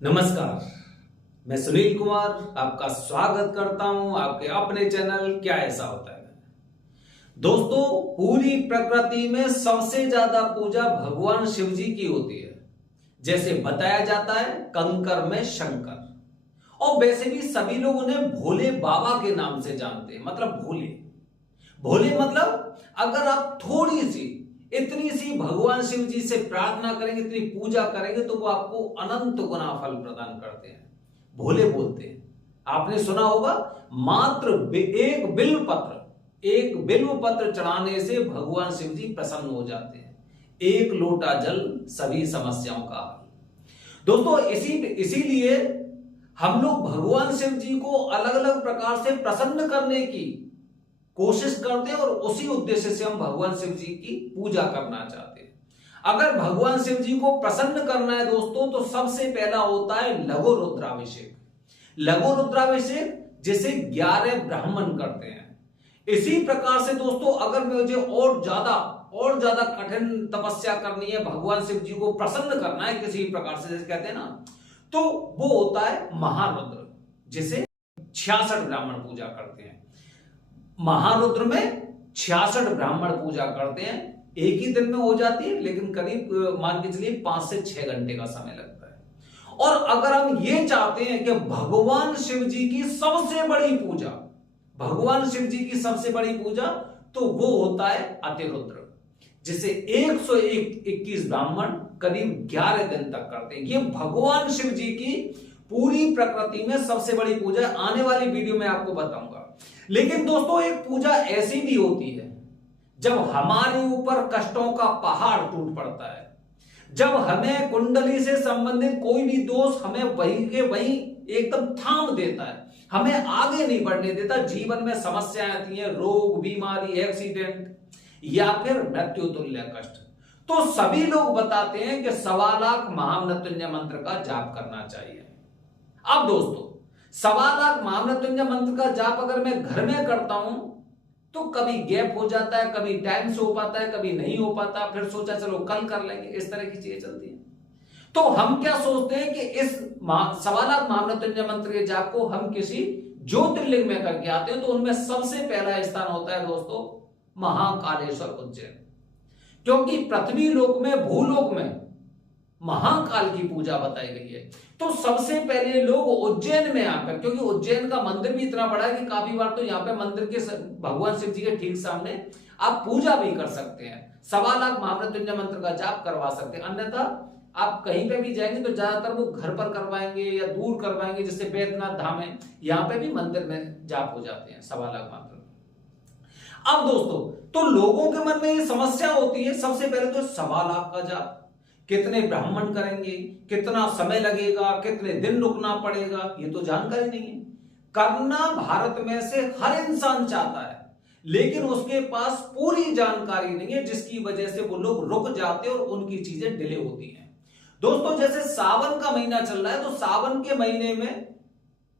नमस्कार, मैं सुनील कुमार आपका स्वागत करता हूं आपके अपने चैनल क्या ऐसा होता है। दोस्तों, पूरी प्रकृति में सबसे ज्यादा पूजा भगवान शिव जी की होती है। जैसे बताया जाता है कंकर में शंकर, और वैसे भी सभी लोग उन्हें भोले बाबा के नाम से जानते हैं। मतलब भोले भोले मतलब अगर आप थोड़ी सी इतनी सी भगवान शिव जी से प्रार्थना करेंगे, इतनी पूजा करेंगे, तो वो आपको अनंत गुना फल प्रदान करते हैं। भोले बोलते हैं, आपने सुना होगा, मात्र एक बिल्व पत्र चढ़ाने से भगवान शिव जी प्रसन्न हो जाते हैं। एक लोटा जल सभी समस्याओं का हल। दोस्तों, इसीलिए हम लोग भगवान शिव जी को अलग अलग प्रकार से प्रसन्न करने की कोशिश करते हैं, और उसी उद्देश्य से हम भगवान शिव जी की पूजा करना चाहते हैं। अगर भगवान शिव जी को प्रसन्न करना है दोस्तों, तो सबसे पहला होता है लघु रुद्राभिषेक। लघु रुद्राभिषेक जिसे 11 ब्राह्मण करते हैं। इसी प्रकार से दोस्तों, अगर मुझे और ज्यादा कठिन तपस्या करनी है, भगवान शिव जी को प्रसन्न करना है किसी प्रकार से, जैसे कहते हैं ना, तो वो होता है महारुद्र, जिसे 66 ब्राह्मण पूजा करते हैं। महारुद्र में 66 ब्राह्मण पूजा करते हैं। एक ही दिन में हो जाती है, लेकिन करीब मान के चलिए 5 से 6 घंटे का समय लगता है। और अगर हम ये चाहते हैं कि भगवान शिव जी की सबसे बड़ी पूजा, तो वो होता है अतिरुद्र, जिसे 121 ब्राह्मण करीब 11 दिन तक करते हैं। ये भगवान शिव जी की पूरी प्रकृति में सबसे बड़ी पूजा है। आने वाली वीडियो में आपको बताऊंगा। लेकिन दोस्तों, एक पूजा ऐसी भी होती है जब हमारे ऊपर कष्टों का पहाड़ टूट पड़ता है, जब हमें कुंडली से संबंधित कोई भी दोष हमें वहीं के वहीं एकदम थाम देता है, हमें आगे नहीं बढ़ने देता। जीवन में समस्याएं आती हैं, रोग, बीमारी, एक्सीडेंट या फिर मृत्यु तुल्य कष्ट, तो सभी लोग बताते हैं कि 1.25 लाख महामृत्युंजय मंत्र का जाप करना चाहिए। अब दोस्तों, 1.25 लाख महामृत्युंजय मंत्र का जाप अगर मैं घर में करता हूं, तो कभी गैप हो जाता है, कभी टाइम से हो पाता है, कभी नहीं हो पाता, फिर सोचा चलो कल कर लेंगे, इस तरह की चीजें चलती हैं। तो हम क्या सोचते हैं कि इस 1.25 लाख महामृत्युंजय मंत्र के जाप को हम किसी ज्योतिर्लिंग में करके आते हैं, तो उनमें सबसे पहला स्थान होता है दोस्तों महाकालेश्वर उज्जैन। क्योंकि पृथ्वी लोक में, भूलोक में महाकाल की पूजा बताई गई है, तो सबसे पहले लोग उज्जैन में आकर, क्योंकि उज्जैन का मंदिर भी इतना बड़ा है कि काफी बार तो यहाँ पे मंदिर के भगवान शिव जी के ठीक सामने आप पूजा भी कर सकते हैं, 1.25 लाख महामृत्युंजय मंत्र का जाप करवा सकते हैं। अन्यथा आप कहीं पे भी जाएंगे तो ज्यादातर वो घर पर करवाएंगे या दूर करवाएंगे, जैसे बैद्यनाथ धाम है, यहाँ पे भी मंदिर में जाप हो जाते हैं 1.25 लाख मंत्र। अब दोस्तों, तो लोगों के मन में ये समस्या होती है, सबसे पहले तो 1.25 लाख का जाप कितने ब्राह्मण करेंगे, कितना समय लगेगा, कितने दिन रुकना पड़ेगा, ये तो जानकारी नहीं है। करना भारत में से हर इंसान चाहता है, लेकिन उसके पास पूरी जानकारी नहीं है, जिसकी वजह से वो लोग रुक जाते हैं और उनकी चीजें डिले होती हैं। दोस्तों, जैसे सावन का महीना चल रहा है, तो सावन के महीने में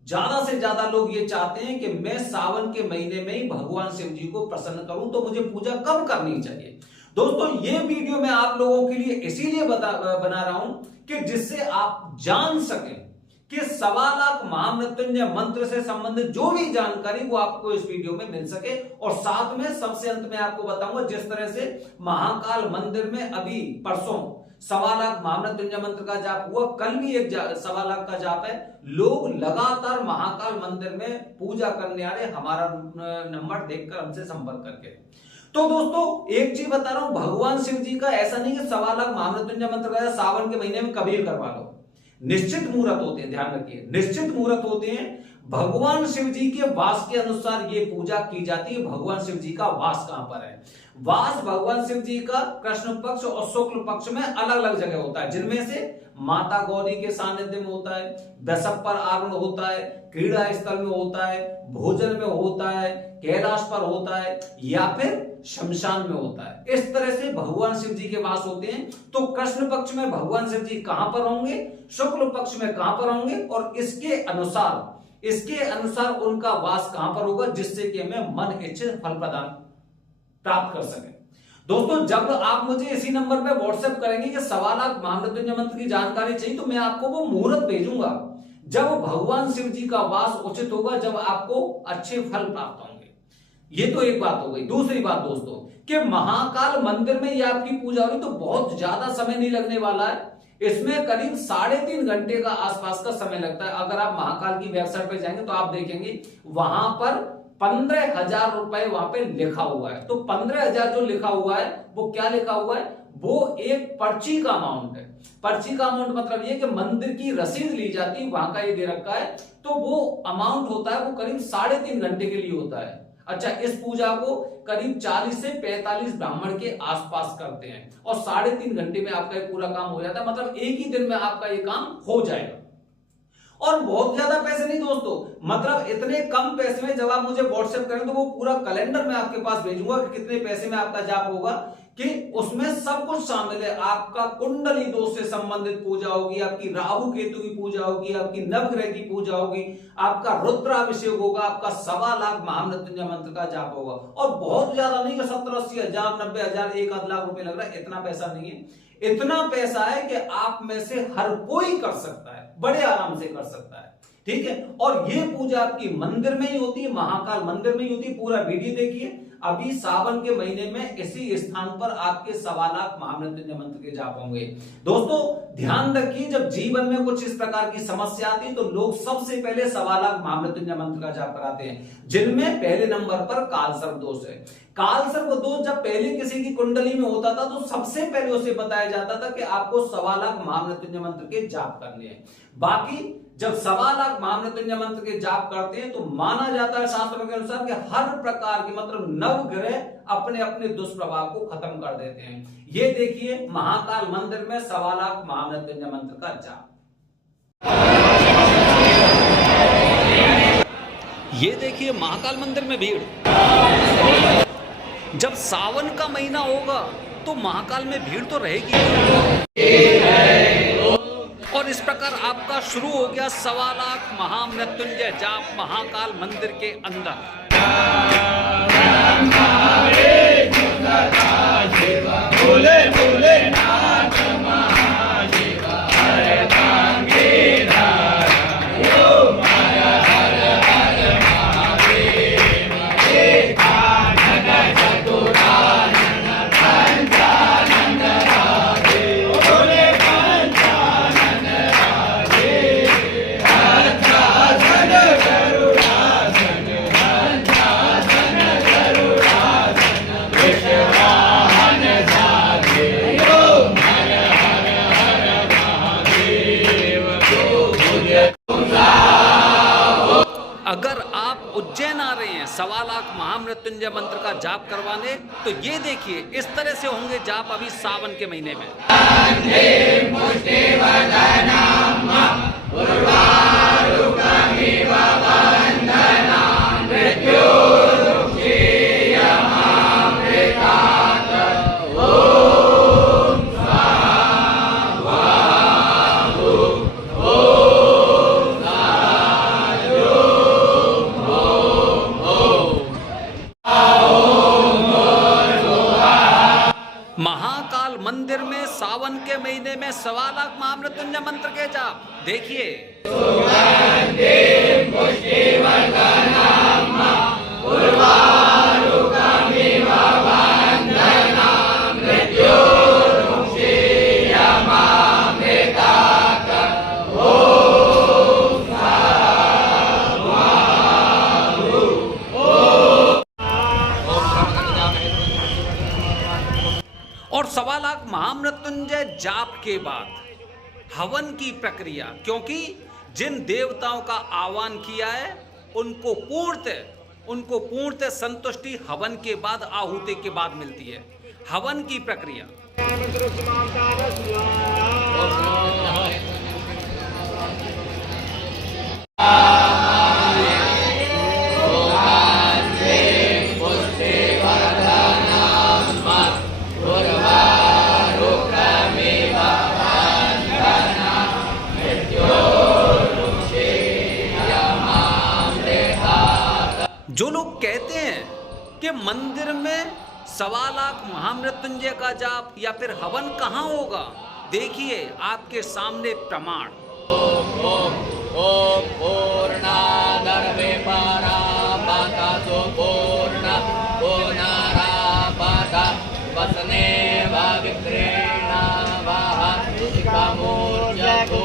ज्यादा से ज्यादा लोग ये चाहते हैं कि मैं सावन के महीने में ही भगवान शिव जी को प्रसन्न करूं, तो मुझे पूजा कब करनी चाहिए। दोस्तों, ये वीडियो मैं आप लोगों के लिए इसीलिए बना रहा हूं कि जिससे आप जान सकें कि 1.25 लाख महामृत्युंजय मंत्र से संबंधित जो भी जानकारी वो आपको इस वीडियो में मिल सके। और साथ में सबसे अंत में आपको बताऊंगा, जिस तरह से महाकाल मंदिर में अभी परसों 1.25 लाख महामृत्युंजय मंत्र का जाप हुआ, कल भी एक 1.25 लाख का जाप है। लोग लगातार महाकाल मंदिर में पूजा करने आ रहे, हमारा नंबर देखकर हमसे संपर्क करके। तो दोस्तों, एक चीज बता रहा हूं, भगवान शिव जी का ऐसा नहीं कि 1.25 लाख महामृत्युंजय मंत्र का सावन के महीने में कभी करवा लो। निश्चित मुहूर्त होते हैं, ध्यान रखिए, निश्चित मुहूर्त होते हैं। भगवान शिव जी के वास के अनुसार ये पूजा की जाती है। भगवान शिव जी का वास कहां पर है? वास भगवान शिव जी का कृष्ण पक्ष और शुक्ल पक्ष में अलग अलग जगह होता है, जिनमें से माता गौरी के सानिध्य में होता है, वृषभ पर आरूढ़ होता है, क्रीड़ा स्थल में होता है, भोजन में होता है, कैलाश पर होता है, या फिर शमशान में होता है। इस तरह से भगवान शिव जी के वास होते हैं। तो कृष्ण पक्ष में भगवान शिव जी कहां पर होंगे, शुक्ल पक्ष में कहां पर होंगे, और इसके अनुसार उनका वास कहां पर होगा, जिससे कि हमें मन इच्छित फल प्रदान प्राप्त कर सके। दोस्तों जब आप मुझे इसी नंबर पे व्हाट्सएप करेंगे कि 1.25 लाख महामृत्युंजय मंत्र की जानकारी चाहिए, तो मैं आपको वो मुहूर्त भेजूंगा जब भगवान शिव जी का वास उचित होगा, जब आपको अच्छे फल प्राप्त होंगे। ये तो एक बात हो गई। दूसरी बात दोस्तों कि महाकाल मंदिर में ये आपकी पूजा हो रही, तो बहुत ज्यादा समय नहीं लगने वाला है। इसमें करीब 3.5 घंटे का आसपास का समय लगता है। अगर आप महाकाल की वेबसाइट पे जाएंगे तो आप देखेंगे वहां पर 15,000 रुपए वहां पे लिखा हुआ है। तो 15,000 जो लिखा हुआ है वो क्या लिखा हुआ है, वो एक पर्ची का अमाउंट है। पर्ची का अमाउंट मतलब ये कि मंदिर की रसीद ली जाती है, वहां का ये दे रखा है, तो वो अमाउंट होता है वो करीब 3.5 घंटे के लिए होता है। अच्छा, इस पूजा को करीब 40 से 45 ब्राह्मण के आसपास करते हैं और 3.5 घंटे में आपका ये पूरा काम हो जाता है। मतलब एक ही दिन में आपका ये काम हो जाएगा। और बहुत ज्यादा पैसे नहीं दोस्तों, मतलब इतने कम पैसे में जब आप मुझे व्हाट्सएप करें तो वो पूरा कैलेंडर मैं आपके पास भेजूंगा कि कितने पैसे में आपका जाप होगा, कि उसमें सब कुछ शामिल है। आपका कुंडली दोष से संबंधित पूजा होगी, आपकी राहु केतु की पूजा होगी, आपकी नवग्रह की पूजा होगी, आपका रुद्राभिषेक होगा, आपका 1.25 लाख महामृत्युंजय मंत्र का जाप होगा। और बहुत ज्यादा नहीं, 70-80 हजार, 90,000, 1 लाख रुपए लग रहा है, इतना पैसा नहीं है। इतना पैसा है कि आप में से हर कोई कर सकता है, बड़े आराम से कर सकता है। ठीक है, और ये पूजा आपकी मंदिर में ही होती है, महाकाल मंदिर में ही होती है। पूरा वीडियो देखिए। अभी सावन के महीने में इसी स्थान पर आपके 1.25 लाख महामृत्युंजय मंत्र के जाप होंगे। दोस्तों ध्यान रखिए, जब जीवन में कुछ इस प्रकार की समस्या आती है तो लोग सबसे पहले 1.25 लाख महामृत्युंजय मंत्र का जाप कराते हैं, जिनमें पहले नंबर पर कालसर्प दोष है। कालसर्प दोष जब पहले किसी की कुंडली में होता था तो सबसे पहले उसे बताया जाता था कि आपको 1.25 लाख महामृत्युंजय मंत्र के जाप करने हैं। बाकी जब 1.25 लाख महामृत्युंजय मंत्र के जाप करते हैं तो माना जाता है शास्त्रों के अनुसार कि हर प्रकार के मतलब नवग्रह अपने अपने दुष्प्रभाव को खत्म कर देते हैं। ये देखिए महाकाल मंदिर में 1.25 लाख महामृत्युंजय मंत्र का जाप। ये देखिए महाकाल मंदिर में भीड़। जब सावन का महीना होगा तो महाकाल में भीड़ तो रहेगी। और इस प्रकार आपका शुरू हो गया 1.25 लाख महामृत्युंजय जाप महाकाल मंदिर के अंदर। बोले बोले नाथ महाशिव हर अगर आप उज्जैन आ रहे हैं 1.25 लाख महामृत्युंजय मंत्र का जाप करवाने, तो ये देखिए इस तरह से होंगे जाप अभी सावन के महीने में। महाकाल मंदिर में सावन के महीने में 1.25 लाख महामृत्युंजय मंत्र के जाप देखिए। और 1.25 लाख महामृत्युंजय जाप के बाद हवन की प्रक्रिया, क्योंकि जिन देवताओं का आह्वान किया है उनको पूर्णतः संतुष्टि हवन के बाद, आहुति के बाद मिलती है। हवन की प्रक्रिया जो लोग कहते हैं कि मंदिर में 1.25 लाख महामृत्युंजय का जाप या फिर हवन कहाँ होगा? देखिए आपके सामने प्रमाण। ओम पूर्णादर्वे परापातो पूर्ण पुनरापाता वसने विक्रीणा वह मूर्जको